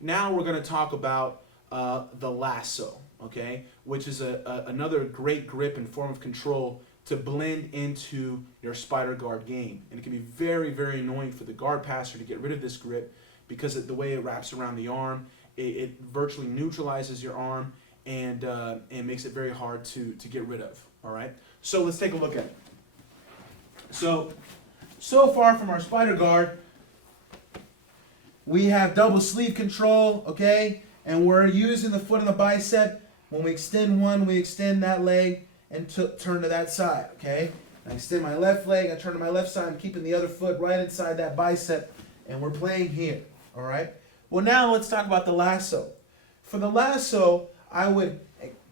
Now we're going to talk about the lasso, okay, which is another great grip and form of control to blend into your spider guard game. And it can be very, very annoying for the guard passer to get rid of this grip because of the way it wraps around the arm. It virtually neutralizes your arm and makes it very hard to get rid of, all right? So let's take a look at it. So far from our spider guard, we have double sleeve control, okay? And we're using the foot on the bicep. When we extend one, we extend that leg and turn to that side, okay? I extend my left leg, I turn to my left side, I'm keeping the other foot right inside that bicep, and we're playing here, all right? Well, now let's talk about the lasso. For the lasso, I would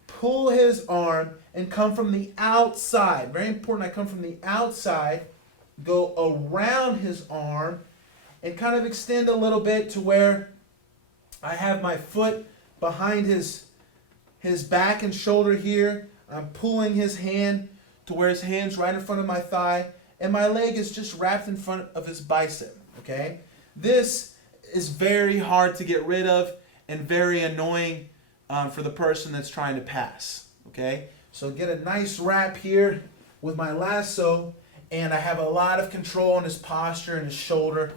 pull his arm and come from the outside. Very important, I come from the outside, go around his arm, and kind of extend a little bit to where I have my foot behind his back and shoulder here. I'm pulling his hand to where his hand's right in front of my thigh, and my leg is just wrapped in front of his bicep, okay? This is very hard to get rid of and very annoying for the person that's trying to pass, okay? So get a nice wrap here with my lasso, and I have a lot of control on his posture and his shoulder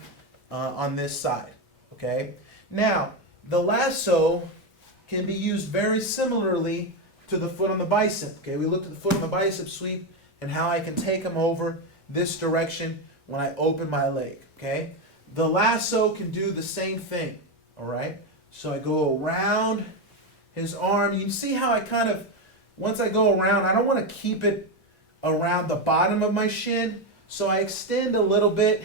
on this side, okay? Now, the lasso can be used very similarly to the foot on the bicep, okay? We looked at the foot on the bicep sweep and how I can take him over this direction when I open my leg, okay? The lasso can do the same thing, all right? So I go around his arm. You can see how I kind of, once I go around, I don't want to keep it around the bottom of my shin, so I extend a little bit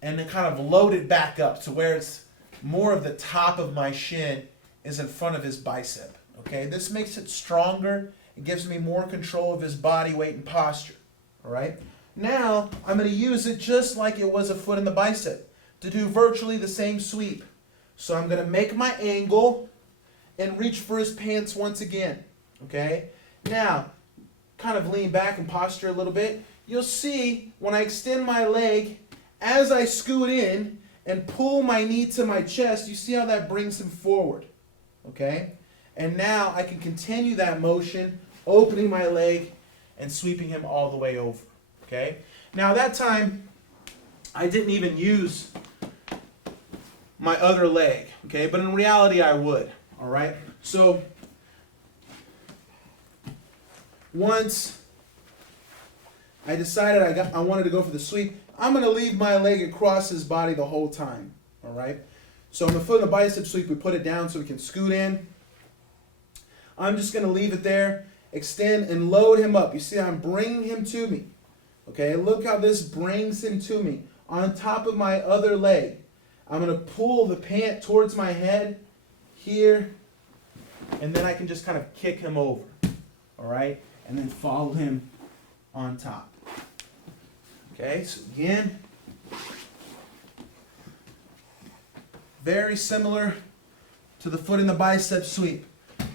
and then kind of load it back up to where it's more of the top of my shin is in front of his bicep. Okay, this makes it stronger. It gives me more control of his body weight and posture. All right. Now I'm going to use it just like it was a foot in the bicep to do virtually the same sweep. So I'm going to make my angle and reach for his pants once again. Okay. Now, kind of lean back and posture a little bit. You'll see when I extend my leg, as I scoot in and pull my knee to my chest, you see how that brings him forward. Okay. And now I can continue that motion, opening my leg and sweeping him all the way over. Okay? Now that time, I didn't even use my other leg. Okay? But in reality, I would. All right? So, once I decided I wanted to go for the sweep, I'm going to leave my leg across his body the whole time. All right? So on the foot and the bicep sweep, we put it down so we can scoot in. I'm just going to leave it there, extend and load him up. You see I'm bringing him to me. Okay, look how this brings him to me. On top of my other leg, I'm going to pull the pant towards my head here, and then I can just kind of kick him over. All right, and then follow him on top. Okay, so again, very similar to the foot in the bicep sweep.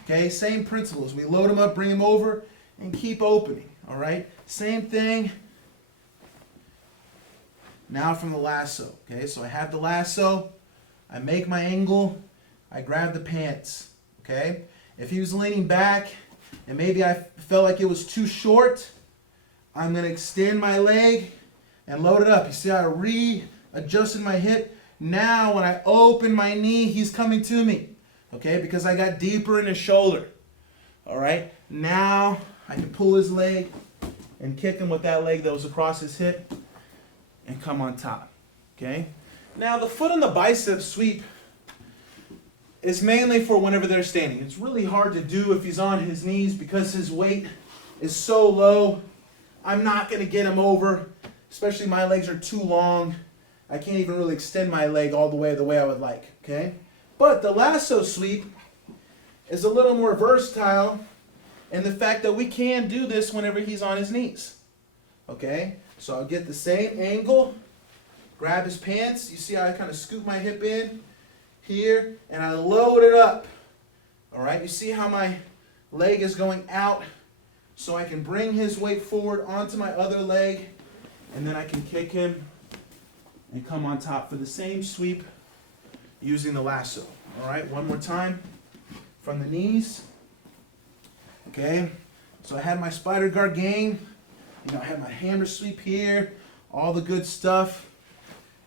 Okay, same principles. We load them up, bring them over, and keep opening. All right, same thing. Now from the lasso. Okay, so I have the lasso. I make my angle. I grab the pants. Okay, if he was leaning back and maybe I felt like it was too short, I'm going to extend my leg and load it up. You see how I readjusted my hip? Now when I open my knee, he's coming to me. Okay, because I got deeper in his shoulder. All right, now I can pull his leg and kick him with that leg that was across his hip and come on top. Okay, now the foot on the bicep sweep is mainly for whenever they're standing. It's really hard to do if he's on his knees because his weight is so low. I'm not going to get him over, especially my legs are too long. I can't even really extend my leg all the way I would like. Okay. But the lasso sweep is a little more versatile in the fact that we can do this whenever he's on his knees. Okay? So I'll get the same angle, grab his pants. You see how I kind of scoop my hip in here, and I load it up. All right? You see how my leg is going out so I can bring his weight forward onto my other leg, and then I can kick him and come on top for the same sweep using the lasso. All right, one more time from the knees. Okay, so I had my spider guard game. You know, I had my hammer sweep here, all the good stuff.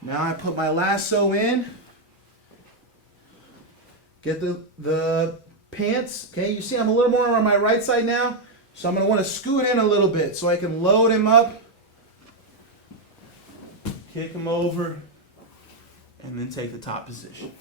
Now I put my lasso in. Get the pants. Okay, you see I'm a little more on my right side now, so I'm going to want to scoot in a little bit so I can load him up, kick him over, and then take the top position.